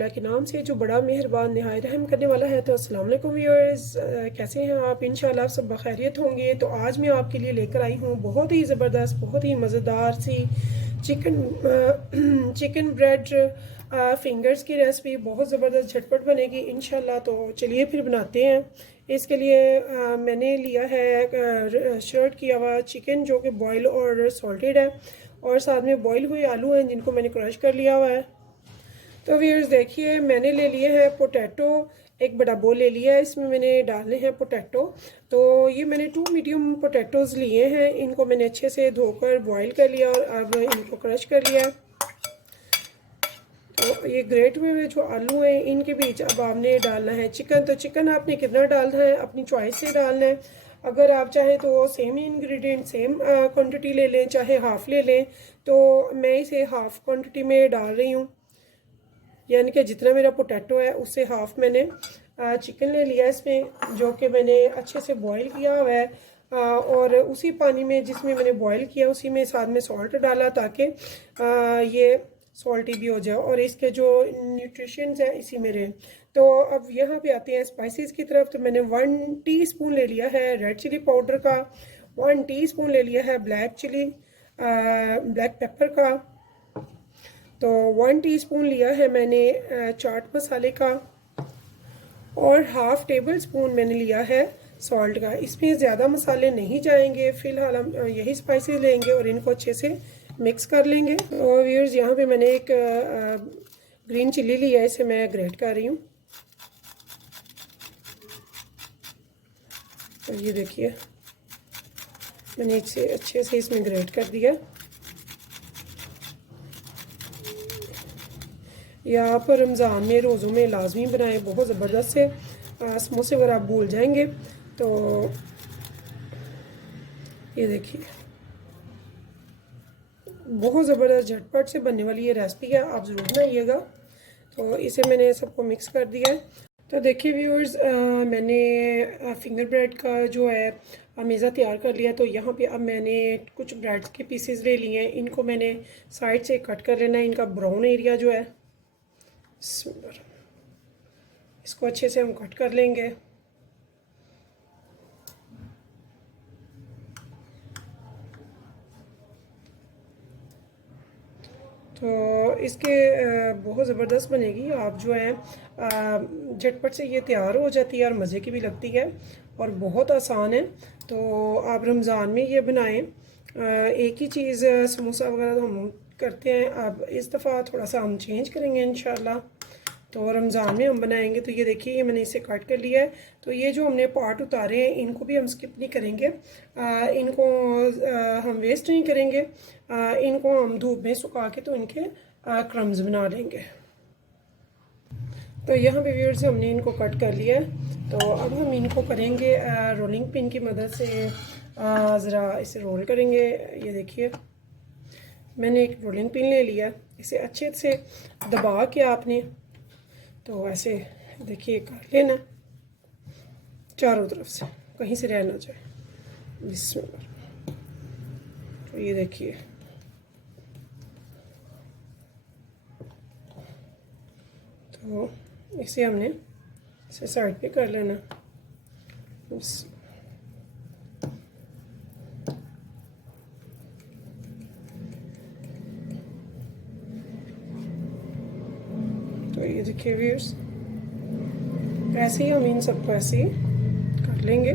अल्लाह के नाम से जो बड़ा मेहरबान नहायत रहम करने वाला है। तो अस्सलाम वालेकुम व्यूअर्स, कैसे हैं आप? इंशाल्लाह सब बखैरियत होंगे। तो आज मैं आपके लिए लेकर आई हूँ बहुत ही ज़बरदस्त, बहुत ही मज़ेदार सी चिकन ब्रेड फिंगर्स की रेसिपी। बहुत ज़बरदस्त झटपट बनेगी इंशाल्लाह। तो चलिए फिर बनाते हैं। इसके लिए मैंने लिया है शर्ट किया हुआ चिकन जो कि बॉयल और सॉल्टेड है, और साथ में बॉयल हुए आलू हैं जिनको मैंने क्रश कर लिया हुआ है। तो व्यूअर्स देखिए, मैंने ले लिए हैं पोटैटो, एक बड़ा बोल ले लिया है, इसमें मैंने डालने हैं पोटैटो। तो ये मैंने 2 मीडियम पोटैटोज़ लिए हैं, इनको मैंने अच्छे से धोकर बॉईल कर लिया और अब इनको क्रश कर लिया। तो ये ग्रेट हुए जो आलू हैं इनके बीच अब आपने डालना है चिकन। तो चिकन आपने कितना डालना है अपनी चॉइस से डालना है। अगर आप चाहें तो सेम इंग्रेडिएंट सेम क्वांटिटी ले लें, चाहे हाफ़ ले लें। तो मैं इसे हाफ़ क्वांटिटी में डाल रही हूँ, यानी कि जितना मेरा पोटैटो है उससे हाफ़ मैंने चिकन ले लिया इसमें, जो कि मैंने अच्छे से बॉईल किया हुआ है। और उसी पानी में जिसमें मैंने बॉईल किया उसी में साथ में सॉल्ट डाला ताकि ये सॉल्टी भी हो जाए और इसके जो न्यूट्रिशंस हैं इसी में रहें। तो अब यहाँ पे आते हैं स्पाइसेस की तरफ। तो मैंने 1 टीस्पून ले लिया है रेड चिली पाउडर का, 1 टीस्पून ले लिया है ब्लैक पेपर का। तो 1 टीस्पून लिया है मैंने चाट मसाले का, और हाफ़ टेबल स्पून मैंने लिया है सॉल्ट का। इसमें ज़्यादा मसाले नहीं जाएंगे, फ़िलहाल हम यही स्पाइसेस लेंगे और इनको अच्छे से मिक्स कर लेंगे। तो व्यूअर्स यहाँ पे मैंने एक ग्रीन चिल्ली लिया है, इसे मैं ग्रेट कर रही हूँ। तो ये देखिए मैंने इसे अच्छे से इसमें ग्रेट कर दिया। या आप रमज़ान में रोज़ों में लाजमी बनाएं, बहुत ज़बरदस्त से समोसे वगैरह आप भूल जाएंगे। तो ये देखिए बहुत ज़बरदस्त झटपट से बनने वाली ये रेसिपी है, आप ज़रूर बनाइएगा। तो इसे मैंने सबको मिक्स कर दिया है। तो देखिए व्यूअर्स, मैंने फिंगर ब्रेड का जो है मेज़ा तैयार कर लिया। तो यहाँ पे अब मैंने कुछ ब्रेड के पीसेस ले लिए हैं, इनको मैंने साइड से कट कर लेना है। इनका ब्राउन एरिया जो है इसको अच्छे से हम कट कर लेंगे। तो इसके बहुत ज़बरदस्त बनेगी। आप जो है झटपट से ये तैयार हो जाती है और मज़े की भी लगती है और बहुत आसान है। तो आप रमज़ान में ये बनाएं। एक ही चीज़ समोसा वगैरह तो हम करते हैं, अब इस दफ़ा थोड़ा सा हम चेंज करेंगे इंशाल्लाह। तो रमज़ान में हम बनाएंगे। तो ये देखिए ये मैंने इसे कट कर लिया है। तो ये जो हमने पार्ट उतारे हैं इनको भी हम स्किप नहीं करेंगे, इनको हम वेस्ट नहीं करेंगे। इनको हम धूप में सुखा के तो इनके क्रम्स बना लेंगे। तो यहाँ पे व्यूअर्स हमने इनको कट कर लिया है। तो अब हम इनको करेंगे रोलिंग पिन की मदद से ज़रा इसे रोल करेंगे। ये देखिए मैंने एक रोलिंग पिन ले लिया, इसे अच्छे से दबा के आपने तो ऐसे देखिए कर लेना चारों तरफ से, कहीं से रह ना जाए। बिस्मिल्लाह। तो ये देखिए तो इसे हमने इसे साइड पे कर लेना। तो ये देखिए व्यूअर्स, ऐसे ही हम इन सबको ऐसे ही कर लेंगे।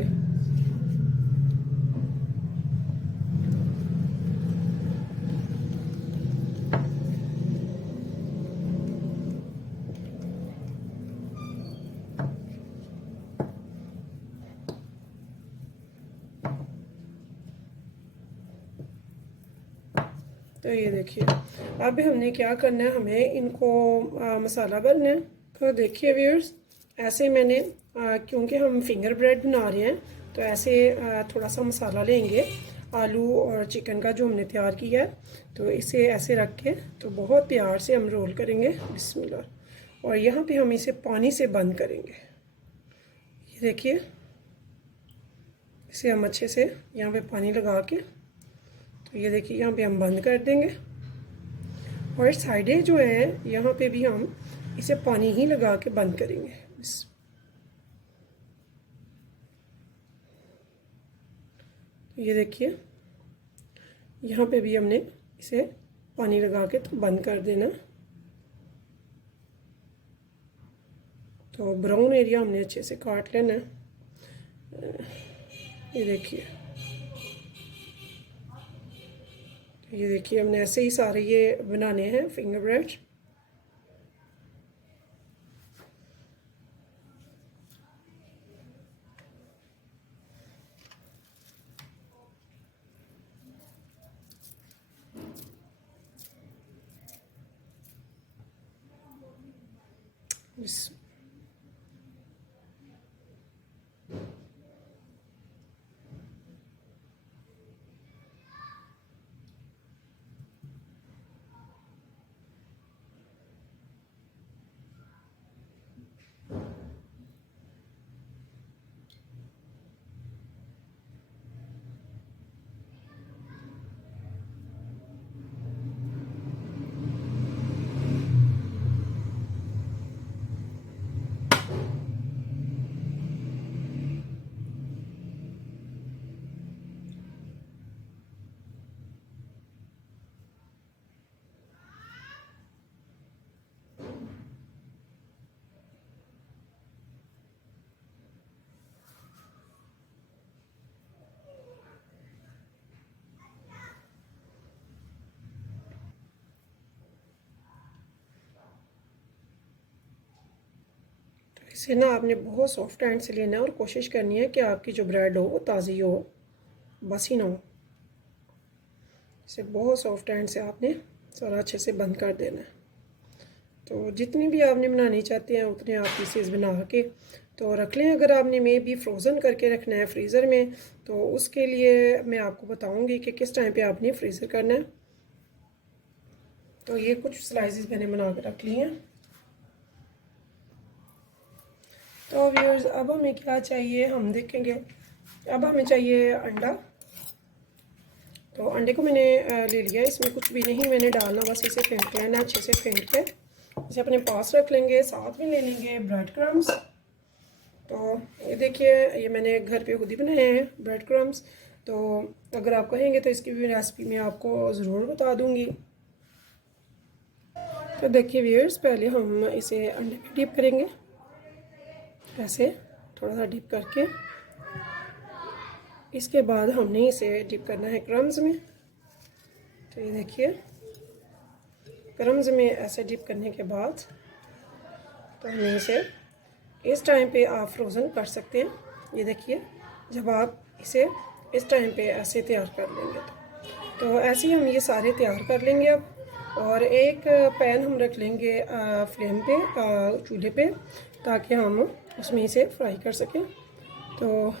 तो ये देखिए अब हमने क्या करना है, हमें इनको मसाला भरना है। तो देखिए व्यूअर्स, ऐसे मैंने क्योंकि हम फिंगर ब्रेड बना रहे हैं तो ऐसे थोड़ा सा मसाला लेंगे आलू और चिकन का जो हमने तैयार किया है। तो इसे ऐसे रख के तो बहुत प्यार से हम रोल करेंगे। बिस्मिल्लाह। और यहाँ पे हम इसे पानी से बंद करेंगे। ये देखिए इसे हम अच्छे से यहाँ पे पानी लगा के, तो ये देखिए यहाँ पे हम बंद कर देंगे। और साइडें जो हैं यहाँ पे भी हम इसे पानी ही लगा के बंद करेंगे। ये देखिए यहाँ पे भी हमने इसे पानी लगा के तो बंद कर देना। तो ब्राउन एरिया हमने अच्छे से काट लेना है। ये देखिए, ये देखिए हमने ऐसे ही सारे ये बनाने हैं फिंगर ब्रेड। इसे ना आपने बहुत सॉफ्ट हैंड से लेना है और कोशिश करनी है कि आपकी जो ब्रेड हो वो ताज़ी हो, बसी ना हो। इसे बहुत सॉफ्ट हैंड से आपने सारा अच्छे से बंद कर देना है। तो जितनी भी आपने बनानी चाहते हैं उतने आप पीसेस बना के तो रख लें। अगर आपने मे भी फ्रोज़न करके रखना है फ्रीज़र में, तो उसके लिए मैं आपको बताऊंगी कि किस टाइम पे आपने फ्रीज़र करना है। तो ये कुछ स्लाइसेस मैंने बना के रख लिए हैं। तो व्यूअर्स अब हमें क्या चाहिए हम देखेंगे। अब हमें चाहिए अंडा। तो अंडे को मैंने ले लिया, इसमें कुछ भी नहीं मैंने डालना, बस इसे फेंट लेना, अच्छे से फेंट के इसे अपने पास रख लेंगे। साथ में ले लेंगे ब्रेड क्रम्स। तो ये देखिए ये मैंने घर पे खुद ही बनाए हैं ब्रेड क्रम्स। तो अगर आप कहेंगे तो इसकी भी रेसिपी मैं आपको ज़रूर बता दूँगी। तो देखिए व्यूअर्स पहले हम इसे अंडे में डिप करेंगे, ऐसे थोड़ा सा डिप करके। इसके बाद हमने इसे डिप करना है क्रम्स में। तो ये देखिए क्रम्स में ऐसे डिप करने के बाद तो हमने इसे इस टाइम पे आप फ्रोज़न कर सकते हैं। ये देखिए जब आप इसे इस टाइम पे ऐसे तैयार कर लेंगे तो ऐसे ही हम ये सारे तैयार कर लेंगे अब। और एक पैन हम रख लेंगे फ्लेम पे, चूल्हे पे, ताकि हम उसमें इसे फ्राई कर सकें। तो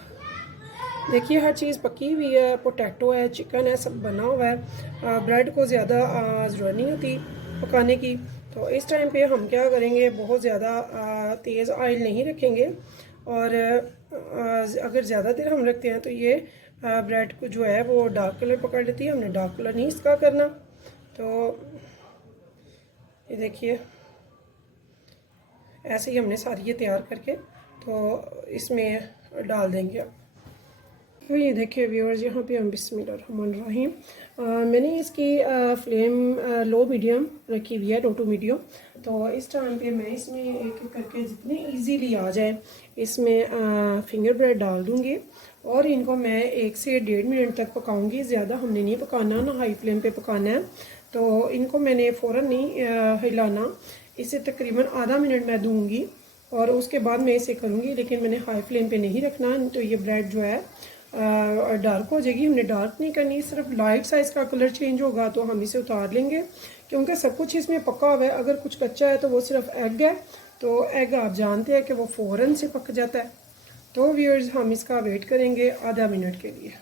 देखिए हर चीज़ पकी हुई है, पोटैटो है, चिकन है, सब बना हुआ है। ब्रेड को ज़्यादा ज़रूरत नहीं होती पकाने की। तो इस टाइम पे हम क्या करेंगे, बहुत ज़्यादा तेज़ ऑयल नहीं रखेंगे। और अगर ज़्यादा देर हम रखते हैं तो ये ब्रेड को जो है वो डार्क कलर पकड़ लेती है। हमने डार्क कलर नहीं इसका करना। तो ये देखिए ऐसे ही हमने सारी ये तैयार करके तो इसमें डाल देंगे। तो ये देखिए व्यूअर्स यहाँ पे हम बिस्मिल्लाहिर्रहमानिर्रहीम मैंने इसकी फ्लेम लो मीडियम रखी हुई है, 2 मीडियम। तो इस टाइम पे मैं इसमें एक एक करके जितने इजीली आ जाए इसमें फिंगर ब्रेड डाल दूँगी और इनको मैं 1 से 1.5 मिनट तक पकाऊंगी। ज़्यादा हमने नहीं पकाना, ना हाई फ्लेम पे पकाना है। तो इनको मैंने फ़ौरन नहीं हिलाना, इसे तकरीबन आधा मिनट मैं दूँगी और उसके बाद मैं इसे करूँगी। लेकिन मैंने हाई फ्लेम पे नहीं रखना, तो ये ब्रेड जो है डार्क हो जाएगी। हमने डार्क नहीं करनी, सिर्फ लाइट सा इसका कलर चेंज होगा तो हम इसे उतार लेंगे, क्योंकि सब कुछ इसमें पका हुआ है। अगर कुछ कच्चा है तो वो सिर्फ एग है, तो एग आप जानते हैं कि वो फ़ौरन से पक जाता है। तो व्यूअर्स हम इसका वेट करेंगे आधा मिनट के लिए।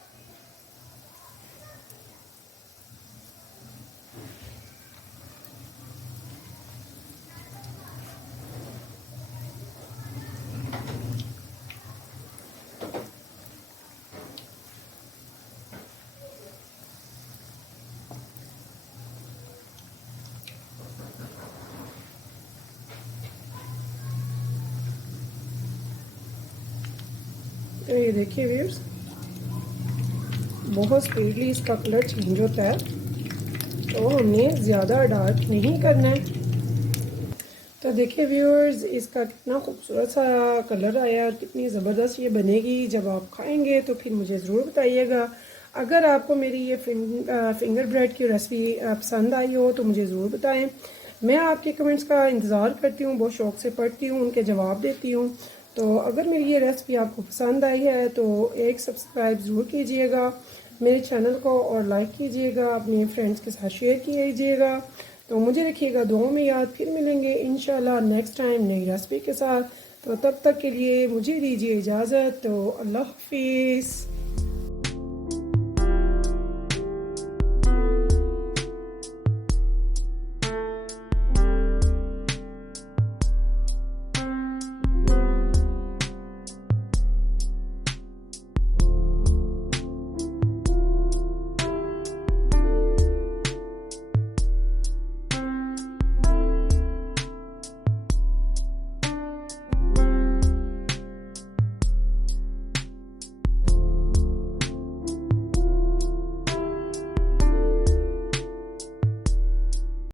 तो ये देखिए व्यूअर्स, बहुत स्पीडली इसका कलर चेंज होता है, तो हमने ज़्यादा डार्क नहीं करना है। तो देखिए व्यूअर्स, इसका कितना खूबसूरत सा कलर आया और कितनी ज़बरदस्त ये बनेगी। जब आप खाएंगे तो फिर मुझे ज़रूर बताइएगा। अगर आपको मेरी ये फिंगर ब्रेड की रेसिपी पसंद आई हो तो मुझे ज़रूर बताएं। मैं आपके कमेंट्स का इंतज़ार करती हूँ, बहुत शौक़ से पढ़ती हूँ, उनके जवाब देती हूँ। तो अगर मेरी ये रेसिपी आपको पसंद आई है तो एक सब्सक्राइब ज़रूर कीजिएगा मेरे चैनल को, और लाइक कीजिएगा, अपने फ्रेंड्स के साथ शेयर कीजिएगा। तो मुझे रखिएगा दुआओं में याद। फिर मिलेंगे इंशाल्लाह नेक्स्ट टाइम नई रेसिपी के साथ। तो तब तक के लिए मुझे दीजिए इजाज़त। तो अल्लाह हाफिज़।